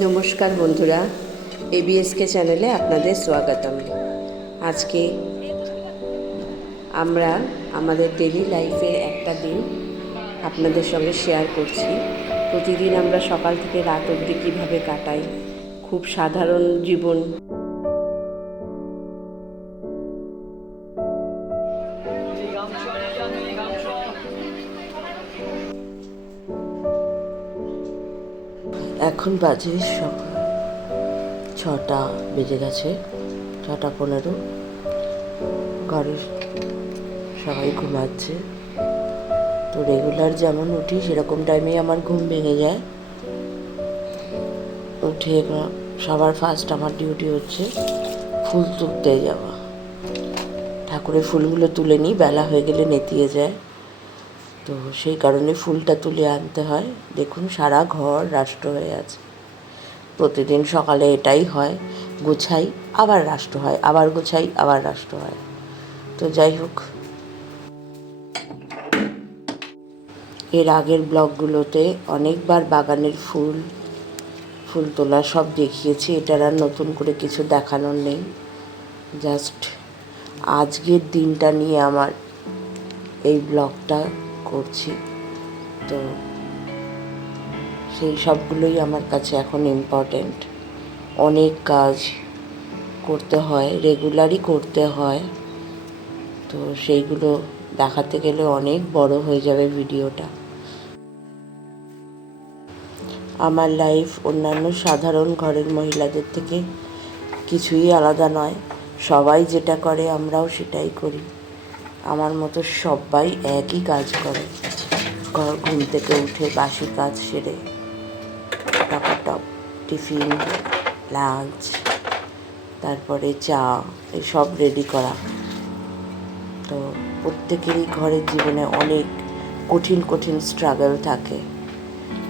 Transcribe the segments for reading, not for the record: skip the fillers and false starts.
নমস্কার বন্ধুরা, এবিএসকে চ্যানেলে আপনাদের স্বাগতম। আজকে আমরা আমাদের ডেইলি লাইফের একটা দিন আপনাদের সঙ্গে শেয়ার করছি। প্রতিদিন আমরা সকাল থেকে রাত অবধি কীভাবে কাটাই, খুব সাধারণ জীবন। এখন বাজে সকাল 6টা বেজে গেছে, 6:15। ঘরের সবাই ঘুমাচ্ছে। তো রেগুলার যেমন উঠি সেরকম টাইমেই আমার ঘুম ভেঙে যায়। উঠে সবার ফার্স্ট আমার ডিউটি হচ্ছে ফুল তুলতে যাওয়া। ঠাকুরের ফুলগুলো তুলে নিই, বেলা হয়ে গেলে নেতিয়ে যায়, তো সেই কারণে ফুলটা তুলে আনতে হয়। দেখুন সারা ঘর রাষ্ট্র হয়ে আছে। প্রতিদিন সকালে এটাই হয়, গোছাই আবার রাষ্ট্র হয়, আবার গোছাই আবার রাষ্ট্র হয়। তো যাই হোক, এর আগের ব্লগগুলোতে অনেকবার বাগানের ফুল তোলা সব দেখিয়েছি। এটার আর নতুন করে কিছু দেখানোর নেই। জাস্ট আজকের দিনটা নিয়ে আমার এই ব্লগটা করছি। তো সেই সবগুলোই আমার কাছে এখন ইম্পর্ট্যান্ট। অনেক কাজ করতে হয়, রেগুলারই করতে হয়। তো সেইগুলো দেখাতে গেলে অনেক বড় হয়ে যাবে ভিডিওটা। আমার লাইফ অন্যান্য সাধারণ ঘরের মহিলাদের থেকে কিছুই আলাদা নয়। সবাই যেটা করে আমরাও সেটাই করি। আমার মতো সবাই একই কাজ করে। ঘুম থেকে উঠে বাসি কাজ সেরে টপ টিফিন, লাঞ্চ, তারপরে চা, এসব রেডি করা। তো প্রত্যেকেরই ঘরের জীবনে অনেক কঠিন কঠিন স্ট্রাগল থাকে।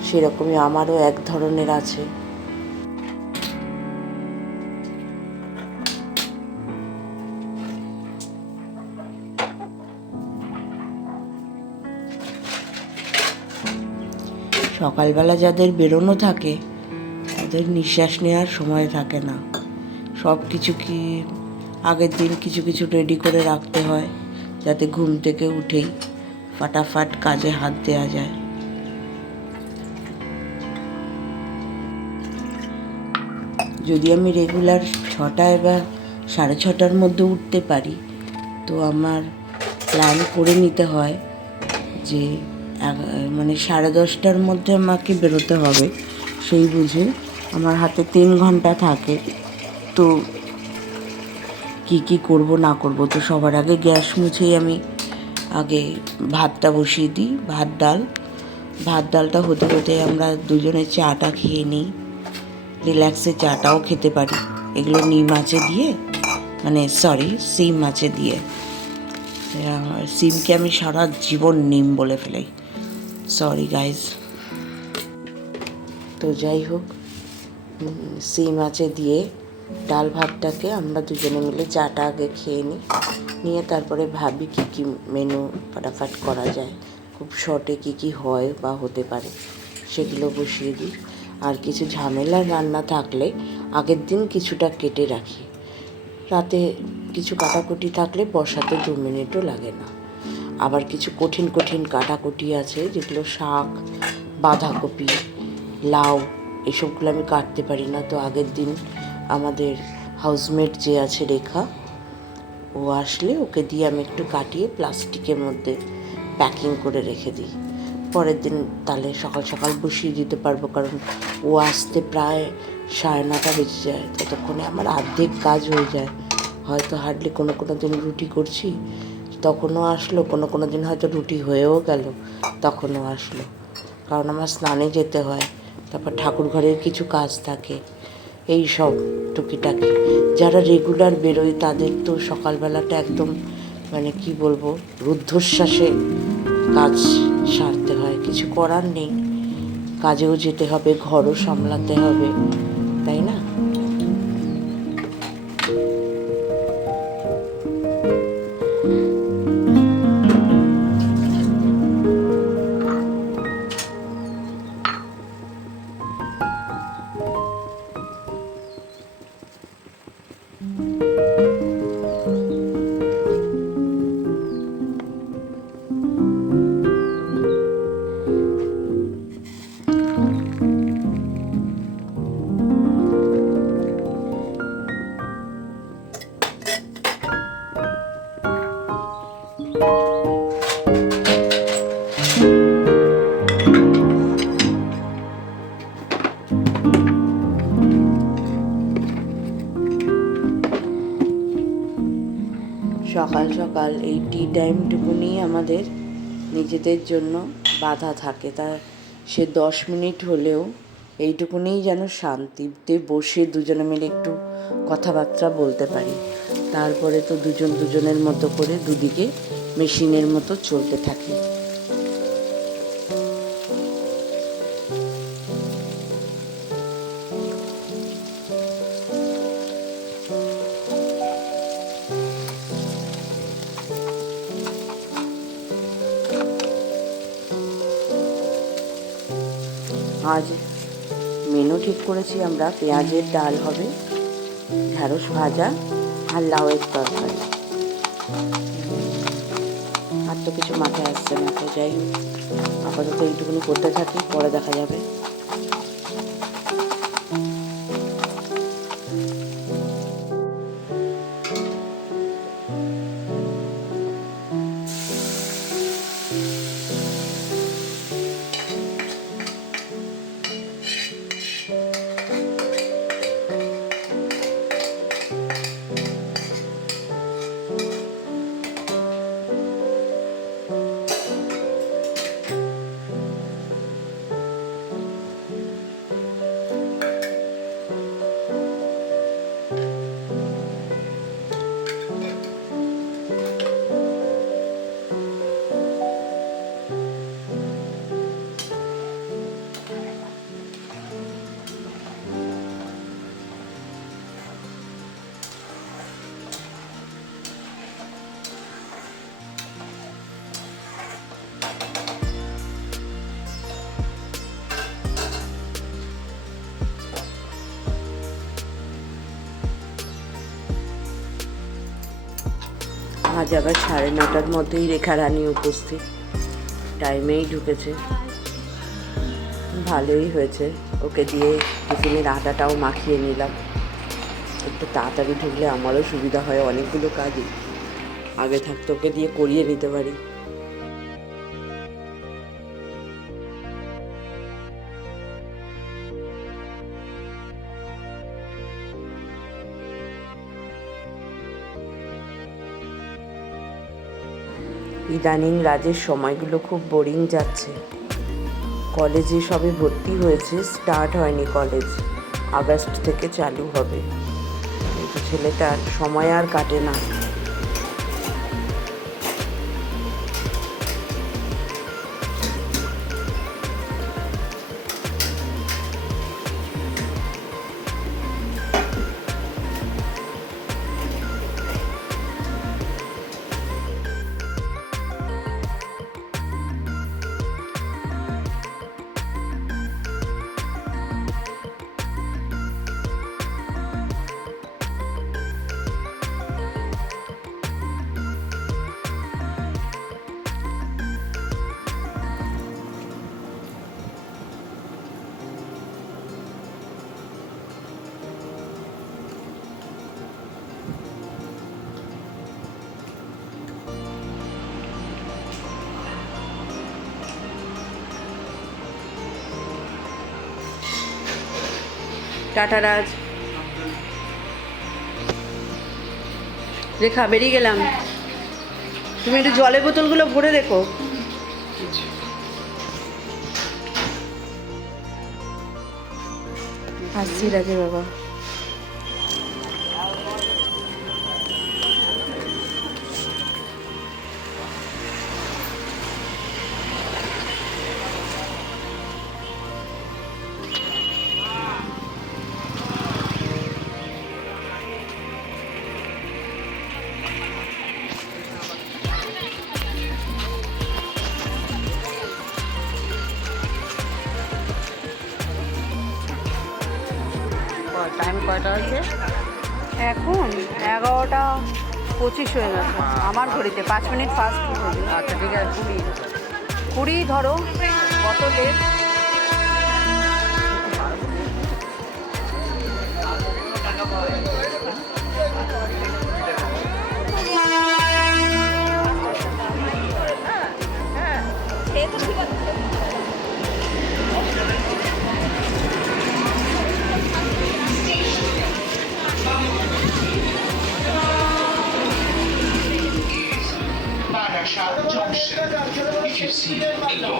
সেরকমই আমারও এক ধরনের আছে। সকালবেলা যাদের বেরোনো থাকে তাদের নিঃশ্বাস নেওয়ার সময় থাকে না। সব কিছু আগের দিন কিছু কিছু রেডি করে রাখতে হয়, যাতে ঘুম থেকে উঠেই ফাটাফাট কাজে হাত দেওয়া যায়। যদি আমি রেগুলার 6টায় বা 6:30টার মধ্যে উঠতে পারি, তো আমার প্ল্যান করে নিতে হয় যে 10:30টার মধ্যে আমাকে বেরোতে হবে। সেই বুঝে আমার হাতে 3 ঘন্টা থাকে। তো কি করব না করব, তো সবার আগে গ্যাস মুছেই আমি আগে ভাতটা বসিয়ে দিই। ভাত ডালটা হতে হতে আমরা দুজনে চাটা খেয়ে নিই। রিল্যাক্সে চাটাও খেতে পারি, এগুলো সিম মাছে দিয়ে। সিমকে আমি সারা জীবন নিম বলে ফেলাই, সরি গাইজ। তো যাই হোক, সিম মাছে দিয়ে ডাল ভাতটাকে আমরা দুজনে মিলে চাটা আগে খেয়ে নিয়ে তারপরে ভাবি কী মেনু ফাটাফাট করা যায়, খুব শর্টে কী হয় বা হতে পারে সেগুলো বসিয়ে দিই। আর কিছু ঝামেলার রান্না থাকলে আগের দিন কিছুটা কেটে রাখি। রাতে কিছু কাটাকুটি থাকলে বসাতে 2 মিনিটও লাগে না। আবার কিছু কঠিন কাটাকুটি আছে, যেগুলো শাক, বাঁধাকপি, লাউ, এসবগুলো আমি কাটতে পারি না। তো আগের দিন আমাদের হাউসমেট যে আছে রেখা, ও আসলে ওকে দিয়ে আমি একটু কাটিয়ে প্লাস্টিকের মধ্যে প্যাকিং করে রেখে দিই। পরের দিন তাহলে সকাল সকাল বসিয়ে দিতে পারবো, কারণ ও আসতে প্রায় 9:30 বেজে যায়। ততক্ষণে আমার অর্ধেক কাজ হয়ে যায়। হয়তো হার্ডলি কোনো দিন রুটি করছি, তখনও আসলো। কোনো দিন হয়তো রুটি হয়েও গেল, তখনও আসলো। কারণ আমার স্নানে যেতে হয়, তারপর ঠাকুর ঘরের কিছু কাজ থাকে, এই সব টুকিটাকি। যারা রেগুলার বেরোয় তাদের তো সকালবেলাটা একদম কি বলবো, রুদ্ধশ্বাসে কাজ সারতে হয়। কিছু করার নেই, কাজেও যেতে হবে, ঘরও সামলাতে হবে, তাই না? সকাল সকাল এই টি টাইমটুকুনি আমাদের নিজেদের জন্য বাধা থাকে, তা সে 10 মিনিট হলেও এইটুকুনিই যেন শান্তিতে বসে দুজনে মিলে একটু কথাবার্তা বলতে পারি। তারপরে তো দুজনের মতো করে দুদিকে মেশিনের মতো চলতে থাকে। আজ মেনু ঠিক করেছি আমরা, পেঁয়াজের ডাল হবে, ঢ্যাঁড়স ভাজা আর লাউয়ের তরকারি। আর তো কিছু মাথায় আসছে না, তো যাই হোক আপাতত এইটুকুনি করতে থাকি, পরে দেখা যাবে। আজ আবার 9:30টার মধ্যেই রেখা রানী উপস্থিত, টাইমেই ঢুকেছে, ভালোই হয়েছে। ওকে দিয়ে টিফিনের আটাটাও মাখিয়ে নিলাম, একটু তাড়াতাড়ি ঢুকলে আমারও সুবিধা হয়, অনেকগুলো কাজই আগে থাকতে ওকে দিয়ে করিয়ে নিতে পারি। ইদানিং রাজের সময়গুলো খুব বোরিং যাচ্ছে। কলেজে সবে ভর্তি হয়েছে, স্টার্ট হয়নি কলেজ, আগস্ট থেকে চালু হবে। কিন্তু ছেলেটার সময় আর কাটে না। টাটা রাজ, রেখা বেরিয়ে গেলাম। তুমি একটু জলের বোতলগুলো ভরে রেখো। আসছি রাজে বাবা। টাইম কয়টা আছে এখন? 11:25 হয়ে গেছে আমার ঘড়িতে। 5 মিনিট ফাস্ট হয়ে। আচ্ছা ঠিক আছে, 20 ধরো, কত late.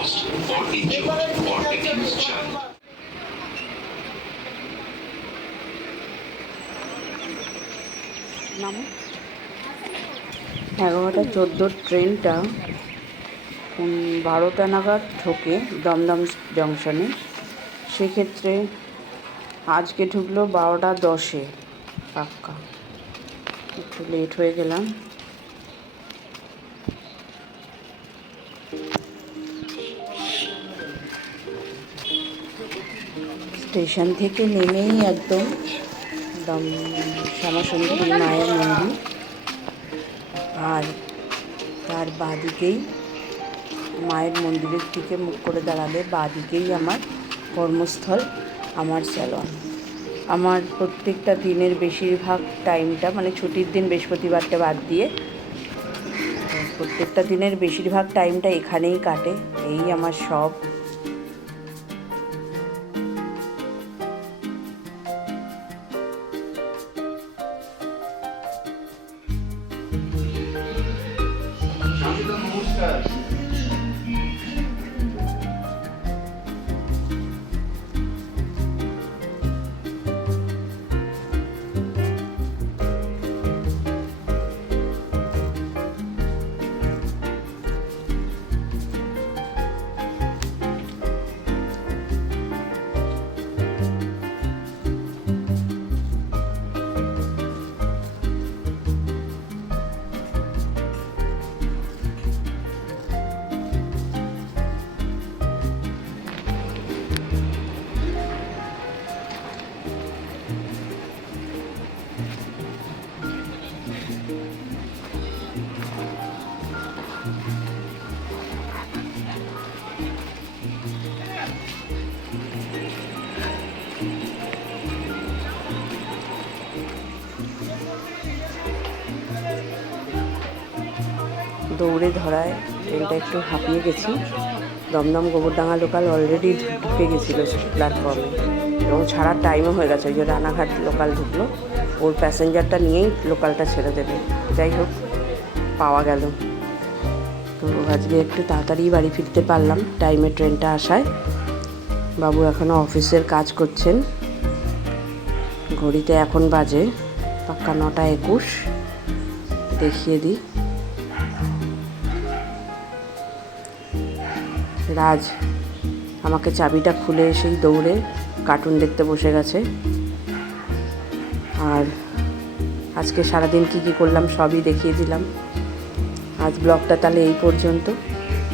exhaust or engine or diffuse channel. নাম 11:14 ট্রেনটা 12টা নাগাদ ঢোকে দমদম জংশনে। সেক্ষেত্রে আজকে ঢুকলো 12:10 পাক্কা, একটু লেট হয়ে গেলাম। স্টেশন থেকে নেমেই একদম শ্যামাসুন্দরী মায়ের মন্দির, আর তার বাঁদিকেই মায়ের মন্দিরের দিকে মুখ করে দাঁড়ালে বাঁদিকেই আমার কর্মস্থল, আমার স্যালন। আমার প্রত্যেকটা দিনের বেশিরভাগ টাইমটা, মানে ছুটির দিন বৃহস্পতিবারটা বাদ দিয়ে প্রত্যেকটা দিনের বেশিরভাগ টাইমটা এখানেই কাটে। এই আমার সব। দৌড়ে ধরায় ট্রেনটা একটু হাঁপিয়ে গেছি। দমদম গোবরডাঙ্গা লোকাল অলরেডি ঢুকে গেছিলো প্ল্যাটফর্মে এবং ছাড়ার টাইমও হয়ে গেছে। ওই যে রানাঘাট লোকাল ঢুকলো, ওর প্যাসেঞ্জারটা নিয়েই লোকালটা ছেড়ে দেবে। যাই হোক, পাওয়া গেল। তো আজকে একটু তাড়াতাড়ি বাড়ি ফিরতে পারলাম টাইমে ট্রেনটা আসায়। বাবু এখনও অফিসের কাজ করছেন। ঘড়িতে এখন বাজে পাক্কা 9:21। দেখিয়ে দিই, রাজ আমাকে চাবিটা খুলে এসেই দৌড়ে কার্টুন দেখতে বসে গেছে। আর আজকে সারাদিন কী কী করলাম সবই দেখিয়ে দিলাম। আজ ব্লগটা তাহলে এই পর্যন্ত।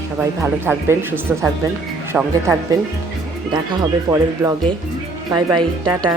সবাই ভালো থাকবেন, সুস্থ থাকবেন, সঙ্গে থাকবেন। দেখা হবে পরের ব্লগে। Bye bye, tata.